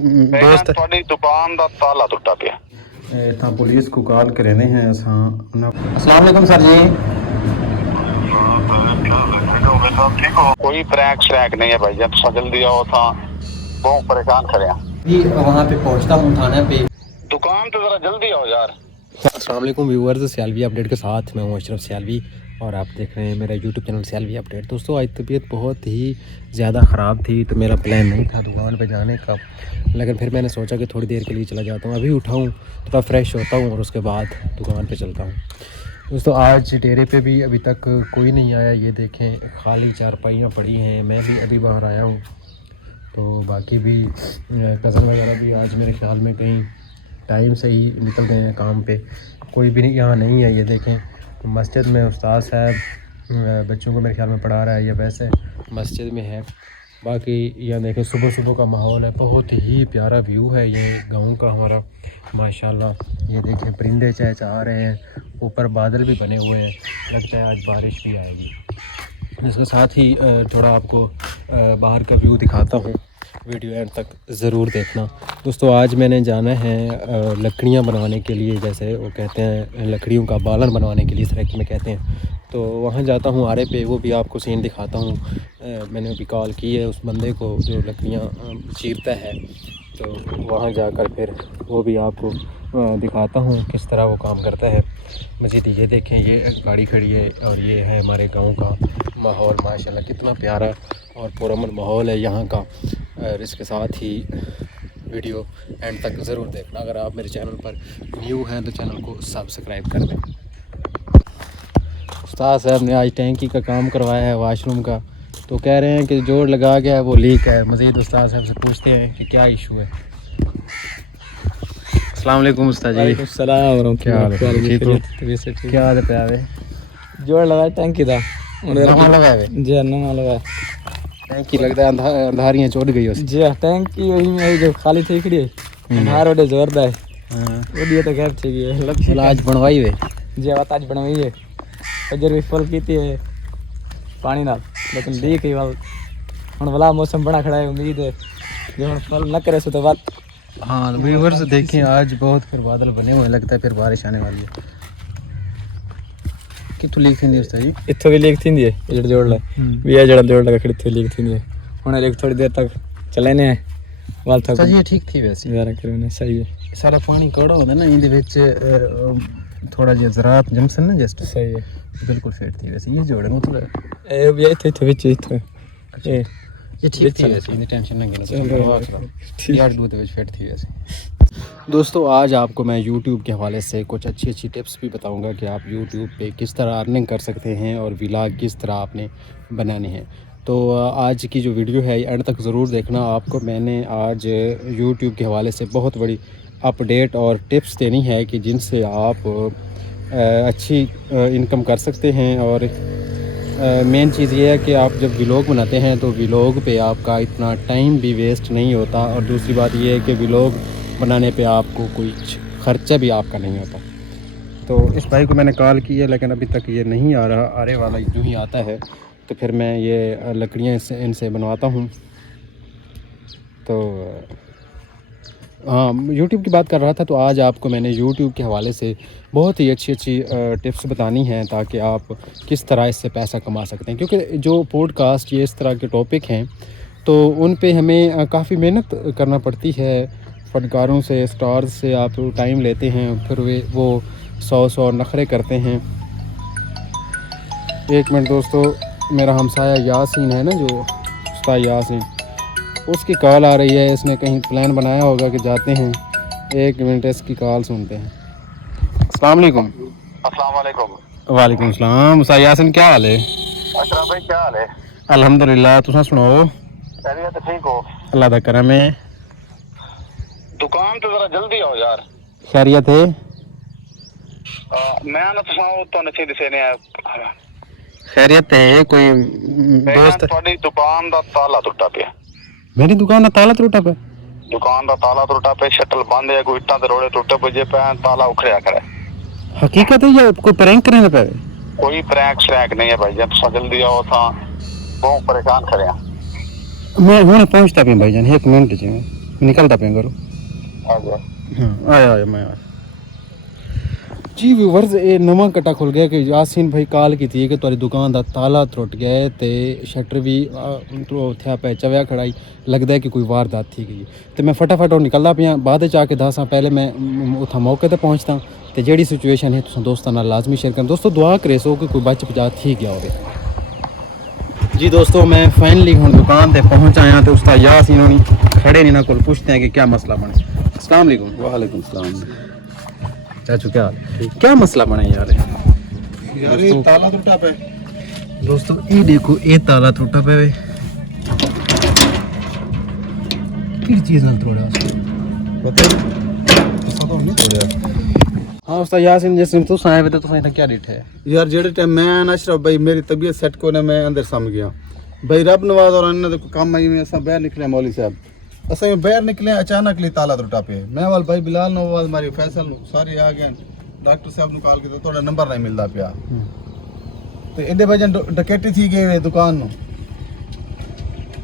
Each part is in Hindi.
दोस्त थोड़ी दुकान दा ताला टुटा पिया इतना पुलिस को कॉल करने हैं अस्सलाम वालेकुम सर जी। ठीक हो? कोई प्रैंक श्रैक नहीं है भाई, जब जल्दी आओ था बहुत परेशान करे जी वहाँ पे पहुँचता हूँ थाने पे। दुकान पे जरा जल्दी आओ यार। अस्सलाम वालेकुम व्यूअर्स, सियालवी अपडेट के साथ मैं हूँ अशरफ सियालवी और आप देख रहे हैं मेरा यूट्यूब चैनल सियालवी अपडेट। दोस्तों आज तबीयत बहुत ही ज़्यादा ख़राब थी तो मेरा प्लान नहीं था दुकान पे जाने का, लेकिन फिर मैंने सोचा कि थोड़ी देर के लिए चला जाता हूँ। अभी उठाऊँ थोड़ा फ्रेश होता हूँ और उसके बाद दुकान पे चलता हूँ। दोस्तों आज डेरे पे भी अभी तक कोई नहीं आया, ये देखें खाली चारपाइयाँ पड़ी हैं। मैं भी अभी बाहर आया हूँ तो बाकी भी कज़न वगैरह भी आज मेरे ख्याल में कहीं टाइम से ही निकल गए हैं काम पे, कोई भी यहाँ नहीं है। ये देखें मस्जिद में उस्ताद साहब बच्चों को मेरे ख्याल में पढ़ा रहा है या वैसे मस्जिद में है। बाकी यहाँ देखें सुबह सुबह का माहौल है, बहुत ही प्यारा व्यू है ये गांव का हमारा माशाल्लाह। ये देखें परिंदे चहचहा रहे हैं, ऊपर बादल भी बने हुए हैं, लगता है आज बारिश भी आएगी। इसके साथ ही थोड़ा आपको बाहर का व्यू दिखाता हूँ, वीडियो एंड तक ज़रूर देखना। दोस्तों आज मैंने जाना है लकड़ियाँ बनवाने के लिए, जैसे वो कहते हैं लकड़ियों का बालन बनवाने के लिए सराइकी में कहते हैं, तो वहाँ जाता हूँ आरे पे, वो भी आपको सीन दिखाता हूँ। मैंने अभी कॉल की है उस बंदे को जो लकड़ियाँ चीरता है, तो वहाँ जाकर फिर वो भी आपको दिखाता हूँ किस तरह वो काम करता है। मज़ीद ये देखें ये गाड़ी खड़ी है और ये है हमारे गांव का माहौल, माशाल्लाह कितना प्यारा और पुरअमन माहौल है यहाँ का। और इसके साथ ही वीडियो एंड तक ज़रूर देखना। अगर आप मेरे चैनल पर न्यू हैं तो चैनल को सब्सक्राइब कर दें। उस्ताद साहब ने आज टैंकी का काम करवाया है वाशरूम का, तो कह रहे हैं कि जोड़ लगा गया है वो लीक है। मज़ीद उस्ताद साहब से पूछते हैं कि क्या इशू है। अस्सलाम वालेकुम उस्ताद जी। क्या हाल है? ठीक हो? क्या हाल है प्यारे? जोड़ लगा टैंकी था नवा लगा है जी, नवा लगा टैंकी, लगता है अंधारियाँ चोट गई उस जी। टैंकी वही में जो खाली थी खड़ी है बाहर ओडे जोरदार वो दिए तो खैर ठीक है। मतलब आज बनवाई वे जी बात आज बनवाई है, अजर भी फल की थी पानी ना, लेकिन लीक ही वाल हम भला मौसम बड़ा खड़ा है, उम्मीद है जो हम फल न करे सो तो बात। हाँ व्यूअर्स देखें आज बहुत फिर बादल बने हुए, लगता है फिर बारिश आने वाली है। कितों लीक थी उस्ताद जी? इत्थों भी लीक थी है जोड़ ला भी है जड़ा जोड़ लगा खड़ी इत्थों लीक थी है। हुन एक थोड़ी देर तक चले ने वाल था जी ठीक थी वैसे गुजारा करने सही है। सारा पानी कौड़ा होता ना इंदे विच थोड़ा जिहा ज़रात जमसन ना जस्ट सही है बिल्कुल फिट थी वैसे। ये जोड़े मतलब ए भी इत्थों विच इत्थों ए ये ठीक थी वैसे, इतनी टेंशन ना लेना, यार दूध विच फिट थी वैसे। दोस्तों आज आपको मैं YouTube के हवाले से कुछ अच्छी टिप्स भी बताऊंगा कि आप YouTube पे किस तरह अर्निंग कर सकते हैं और व्लॉग किस तरह आपने बनाने हैं। तो आज की जो वीडियो है एंड तक ज़रूर देखना। आपको मैंने आज YouTube के हवाले से बहुत बड़ी अपडेट और टिप्स देनी है कि जिनसे आप अच्छी इनकम कर सकते हैं। और मेन चीज़ ये है कि आप जब व्लॉग बनाते हैं तो व्लॉग पे आपका इतना टाइम भी वेस्ट नहीं होता, और दूसरी बात ये है कि व्लॉग बनाने पे आपको कोई ख़र्चा भी आपका नहीं होता। तो इस भाई को मैंने कॉल की है लेकिन अभी तक ये नहीं आ रहा, आने वाला यूँ ही आता है तो फिर मैं ये लकड़ियाँ इनसे बनवाता हूँ। तो हाँ YouTube की बात कर रहा था, तो आज आपको मैंने YouTube के हवाले से बहुत ही अच्छी टिप्स बतानी हैं ताकि आप किस तरह इससे पैसा कमा सकते हैं। क्योंकि जो पॉडकास्ट ये इस तरह के टॉपिक हैं तो उन पे हमें काफ़ी मेहनत करना पड़ती है। फनकारों से स्टार्स से आप टाइम लेते हैं, फिर वो 100 नखरे करते हैं। एक मिनट दोस्तों, मेरा हमसाया यासीन है ना जो उस्ताद यासीन, उसकी कॉल आ रही है, इसने कहीं प्लान बनाया होगा कि जाते हैं। एक मिनट इसकी कॉल सुनते हैं। अस्सलाम वालेकुम। अस्सलाम वालेकुम। वालेकुम सलाम। उस्ताद यासीन क्या हाल है? अशरफ भाई क्या हाल है? अल्हम्दुलिल्लाह, तुम सुनाओ? खैरियत ठीक हो? अल्लाह दा करम है। दुकान पे जरा जल्दी आओ यार। खैरियत है? मैं ना तुसां तो नथी दिसे ने खैरियत है? कोई दोस्त? थोड़ी दुकान दा ताला टुटा पिया। मेरी दुकान का ताला टूटा पे? दुकान दा ताला टुटा पे, शटल बंद है, कोई इट्टां दे रोड़े टुटे पे ताला उखड़िया करे। हकीकत है या कोई प्रैंक करने पे? कोई प्रैंक श्रैक नहीं है भाई, जब जल्दी आओ था बहुत परेशान करे। मैं हुणे पहुंचता भी भाईजान, एक मिनट जी। निकलता पे करो आ गया आया मैं आया जी व्यूवर्स ये नवा कट्टा खुल गया कि यासीन भाई कॉल की थी कि तुम्हारी दुकान का ताला त्रुट गया है तो शटर भी उत्थे पे चवया खड़ाई लगता है कि कोई वारदात थी गई तो मैं फटाफट और निकलदा पिया बाद आके दसा पहले मैं उत्थे मौके पर पहुँचता तो जी सिचुएशन है तुम दोस्तों नाल लाजमी शेयर कर दोस्तों दुआ करे सो कि कोई बच बचा थी गया हो जी दोस्तों मैं फाइनली हूँ दुकान पर पहुँच आया तो उस्ताद यासीन होनी खड़े नहीं ना को पूछते हैं कि क्या मसला बने अस्सलाम वालेकुम वालेकुम सलाम चाचू क्या मसला बना यार यार ये ताला टूटा पे दोस्तों ये देखो ये ताला टूटा पे किस चीज नाल तोड़ा पता ऐसा तो नहीं तोड़िया हाँ उस्ताद यासीन जैसे तू आए वे तो तुम इतना क्या डिठा है यार जेड़े टाइम मैं आना अशरफ भाई मेरी तबीयत सेट को ने मैं अंदर सम गया भाई रब नवाज और अन्ना को काम आई में सब बाहर निकले मौली साहब असा बाहर निकले अचानक ली ताला टूटा पे मैं वाल भाई बिलाल नो आवाज मारी फैसल नो सारे आ गए डॉक्टर साहब नु कॉल किया थोड़ा नंबर नहीं मिलता पिया तो एडे वजन डकैती थी गए दुकान नु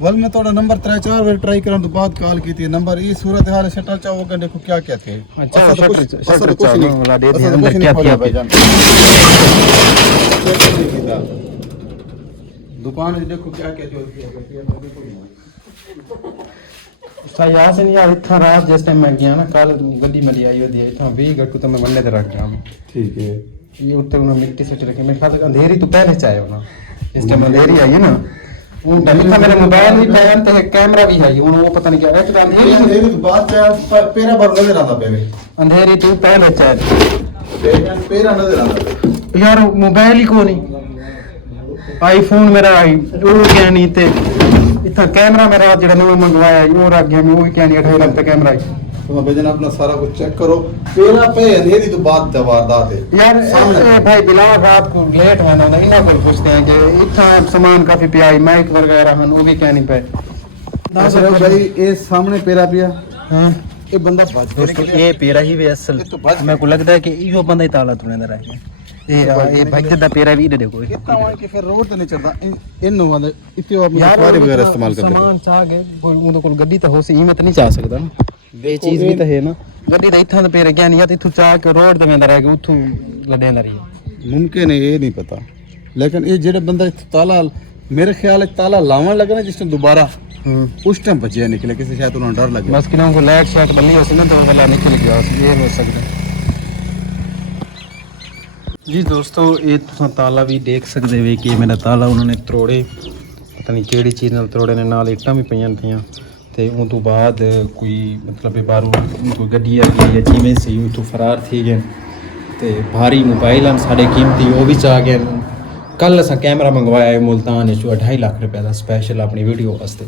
वल मैं थोड़ा नंबर 3-4 बार ट्राई करन तो बाद कॉल की थी नंबर ई सूरत हाल सेटल चाहो के देखो क्या क्या थे अच्छा असा तो कुछ नहीं वाला दे असा तो अंदर कुछ क्या नहीं क्या खोला भाईजान दुकान में देखो क्या क्या जो उस्ताद यासीन यार इतना रात जिस टाइम मैं गया ना कल गड्डी मेरी आई होती है इतना 20 घंटे तो मैं वंडे ते रख गया ठीक है ये उत्ते उन्होंने मिट्टी से रखी मेरे ख्याल से अंधेरी तो पहले से आए ना इस टाइम अंधेरी आई है ना उन टाइम मेरे मोबाइल भी पैन ते कैमरा भी है वो पता नहीं क्या है तो अंधेरी तो बात है पेरा भर नजर आता पे अंधेरी तो पहले से आए पेरा नजर आता यार मोबाइल ही को नहीं आईफोन मेरा आई वो क्या नहीं ते इतना कैमरा मेरा जेड़ा नवा मंगवाया वो रख गया मैं वो क्या नहीं 28 लाख का कैमरा है तो भाईजान अपना सारा कुछ चेक करो पेरा पे अंधेरी तो बात वारदात है यार ए भाई बिलाल रात को लेट होना ना इना को पूछते हैं कि इतना सामान काफी पिया माइक वगैरह हन वो भी क्या नहीं पे अशरफ भाई ये सामने पेरा पिया हां ये बंदा बच दोस्तों ये पेरा ही वे असल मेरे को लगता है कि यो बंदा ही ताला तोड़ने दा रह गया ये भाई दा पेरा भी देखो कितना हुआ कि फिर रोड तो नहीं चलता इन वाला इतने आप सवारी वगैरह इस्तेमाल करते सामान चाह गए कोई कोल गड्डी तो हो सी हिम्मत नहीं चाह सकदा ना ये चीज भी तो है ना गड्डी दा इथां दा पेरा क्या नहीं या इथु चाह के रोड ते वेंदा रह गया उथु लडेंदा रही मुमकिन है ये नहीं पता लेकिन ये जेड़ा बंदा ताला मेरे ख्याल है ताला लावन लगा ना जिस टाइम दोबारा उस टाइम बचे निकले किसी शायद उन्हें डर लगे बस किना को लाइट शाइट बल्ली हो ना तो वाला निकल गया ये हो सकता जी दोस्तों ये तुम ताला भी देख सकते हो कि मेरा ताला उन्होंने त्रोड़े पता नहीं केड़ी चीज़ नाल त्रोड़े ने नाल इट्टां भी पईयां थियां ते उन तो बाद कोई मतलब बाहरों कोई गड्डी आ गई या जिवें सी उतों फरार थी गए ते भारी मोबाइल हैं साढ़े कीमती वो भी चाह गए कल असां कैमरा मंगवाया है मुल्तान 2.5 लाख रुपए का स्पैशल अपनी वीडियो वास्ते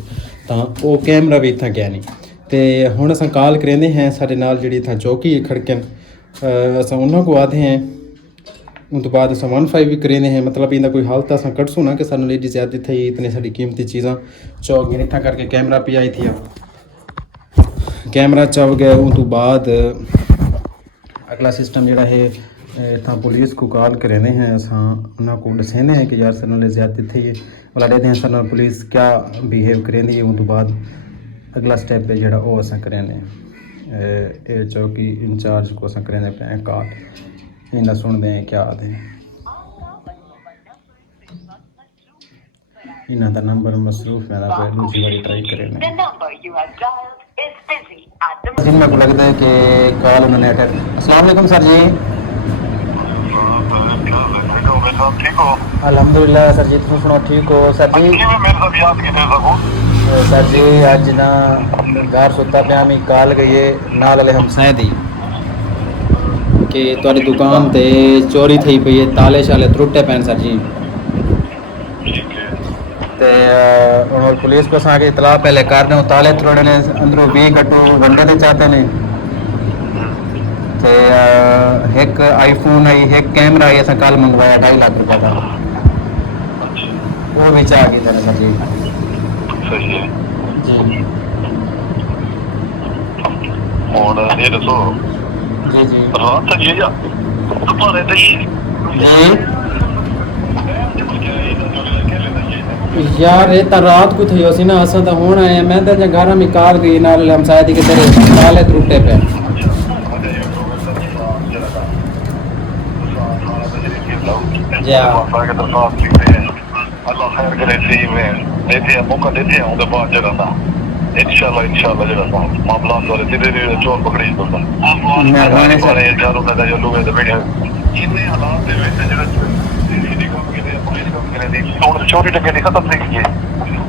तो वो कैमरा भी इतना क्या नहीं तो हुण असां कॉल करेंदे हैं साढ़े नाल जिहड़ी इत्थां चौकी खड़कन असां उन्हां को आखदे हैं उन तो बाद असां 15 भी करेंदे हैं मतलब इंदा कोई हालत असां कटसूं ना कि सानूं एडी ज़्यादा थी इतनी सारी कीमती चीज़ां चौक गए इत्थां करके कैमरा पी आई थी कैमरा चव गए उन तो बाद अगला सिस्टम जिहड़ा है इतना पुलिस को कॉल करेंदे हैं असां उन्हां को दसेंदे हैं कि यार सानूं ज़्यादा थी वाला देते हैं सानूं पुलिस क्या बिहेव करेंदी है उन तो बाद अगला स्टेप है जिहड़ा वो असां करेंदे हैं चौकी इंचार्ज को असां करेंदे पे कॉल इन्हें सुनते हैं क्या आते हैं इन्हों का नंबर मसरूफ है ना दूसरी बारी ट्राई करें जिनमें को लगता है कि कॉल उन्होंने अटेंड अस्सलाम वालेकुम सर जी ठीक हो अल्हम्दुलिल्लाह सर जी तुम सुनो ठीक हो सर जी सर जी अज ना घर सुता पिया मैं कॉल गई है नाल वाले हमसाए दी कि तुहारी दुकान ते चोरी थी पई है ताले शाले त्रुटे पैन सर जी ते हुण पुलिस को असांखे इतला पहले कर ॾियूं ताले त्रोड़े ने अंदरों 20 घटू वंडे ते चाहते ने ते एक आईफोन आई एक कैमरा आई असां कल मंगवाया 2.5 लाख रुपए का वो भी चाह गई सर जी सही है जी और ये दसो जी जी रात तक ये जा तुम्हारे दही जी यार ये तो रात को थी उसी ना असा तो होना है मैं तो घर में कार गई नाल हम शायद कि तेरे नाले त्रुटे पे अल्लाह खैर करे सी में देते हैं मौका देते हैं उनके बाद जगह इंशाल्लाह इंशाल्लाह जगह मामला सारे धीरे-धीरे चोर पकड़ी तो मेहरबानी सर जारो ना जो लोग है बैठे इतने हालात दे विच जेड़ा सीसीटीवी काम के पुलिस काम करे दी तो चोरी टके नहीं खत्म नहीं किए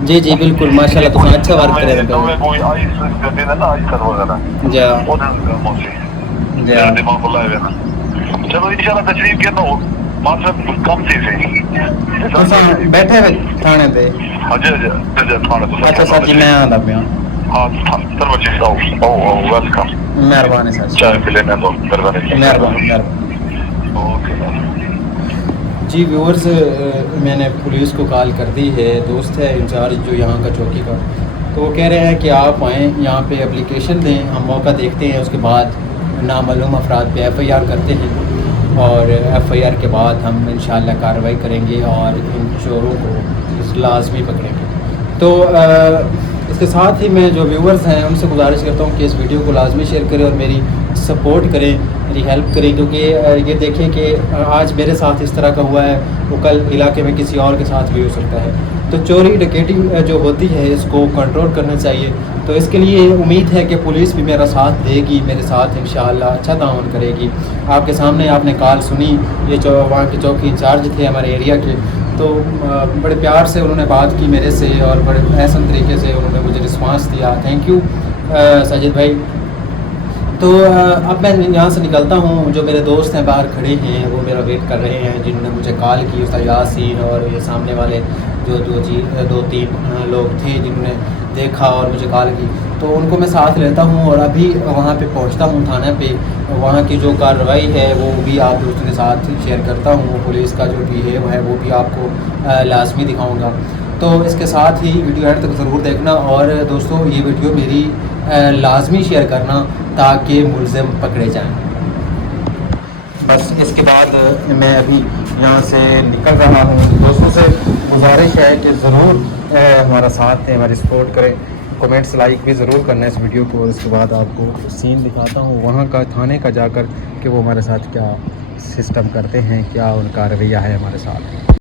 जी जी बिल्कुल माशाल्लाह तुम अच्छा वर्क करे तो कोई आई करते ना आई कर वगैरह जा उधर मौसी जा दिमाग बुलाए ना चलो इंशाल्लाह तशरीफ के ना मतलब कम थी सही तुसा बैठे हुए थाने पे अजय थाने तो अच्छा सर जी मैं आंदा पिया हाँ सर्व चीज ओ वेलकम मेहरबानी सर चाय पी लेने दो मेहरबानी मेहरबानी ओके जी व्यूअर्स मैंने पुलिस को कॉल कर दी है दोस्त है इंचार्ज जो यहाँ का चौकी का तो वो कह रहे हैं कि आप आएँ यहाँ पे एप्लीकेशन दें हम मौका देखते हैं उसके बाद नामालूम अफराद पे एफआईआर करते हैं और एफआईआर के बाद हम इंशाल्लाह कार्रवाई करेंगे और इन चोरों को लाजमी पकड़ेंगे। तो इसके साथ ही मैं जो व्यूअर्स हैं उनसे गुजारिश करता हूँ कि इस वीडियो को लाजमी शेयर करें और मेरी सपोर्ट करें मेरी हेल्प करें क्योंकि ये देखें कि आज मेरे साथ इस तरह का हुआ है वो कल इलाके में किसी और के साथ भी हो सकता है। तो चोरी डकैती जो होती है इसको कंट्रोल करना चाहिए। तो इसके लिए उम्मीद है कि पुलिस भी मेरा साथ देगी मेरे साथ इंशाअल्लाह अच्छा ताउन करेगी। आपके सामने आपने कॉल सुनी ये वहाँ के चौकी इंचार्ज थे हमारे एरिया के तो बड़े प्यार से उन्होंने बात की मेरे से और बड़े एहसन तरीके से उन्होंने मुझे रिस्पांस दिया। थैंक यू साजिद भाई। तो अब मैं यहाँ से निकलता हूँ। जो मेरे दोस्त हैं बाहर खड़े हैं वो मेरा वेट कर रहे हैं जिन्होंने मुझे कॉल की उस्ताद यासीन और ये सामने वाले जो दो तीन लोग थे जिन्होंने देखा और मुझे कॉल की तो उनको मैं साथ लेता हूँ और अभी वहाँ पे पहुँचता हूँ थाने पे। वहाँ की जो कार्रवाई है वो भी आप दोस्तों के साथ शेयर करता हूँ। पुलिस का जो भी है वो भी आपको लाजमी दिखाऊँगा। तो इसके साथ ही वीडियो एंड तक ज़रूर देखना और दोस्तों ये वीडियो मेरी लाजमी शेयर करना ताकि मुलज़िम पकड़े जाएं। बस इसके बाद मैं अभी यहाँ से निकल रहा हूँ। दोस्तों से गुजारिश है कि ज़रूर हमारा साथ दें हमारी सपोर्ट करें कमेंट्स लाइक भी ज़रूर करना इस वीडियो को। और इसके बाद आपको सीन दिखाता हूँ वहाँ का थाने का जाकर कि वो हमारे साथ क्या सिस्टम करते हैं क्या उनका रवैया है हमारे साथ।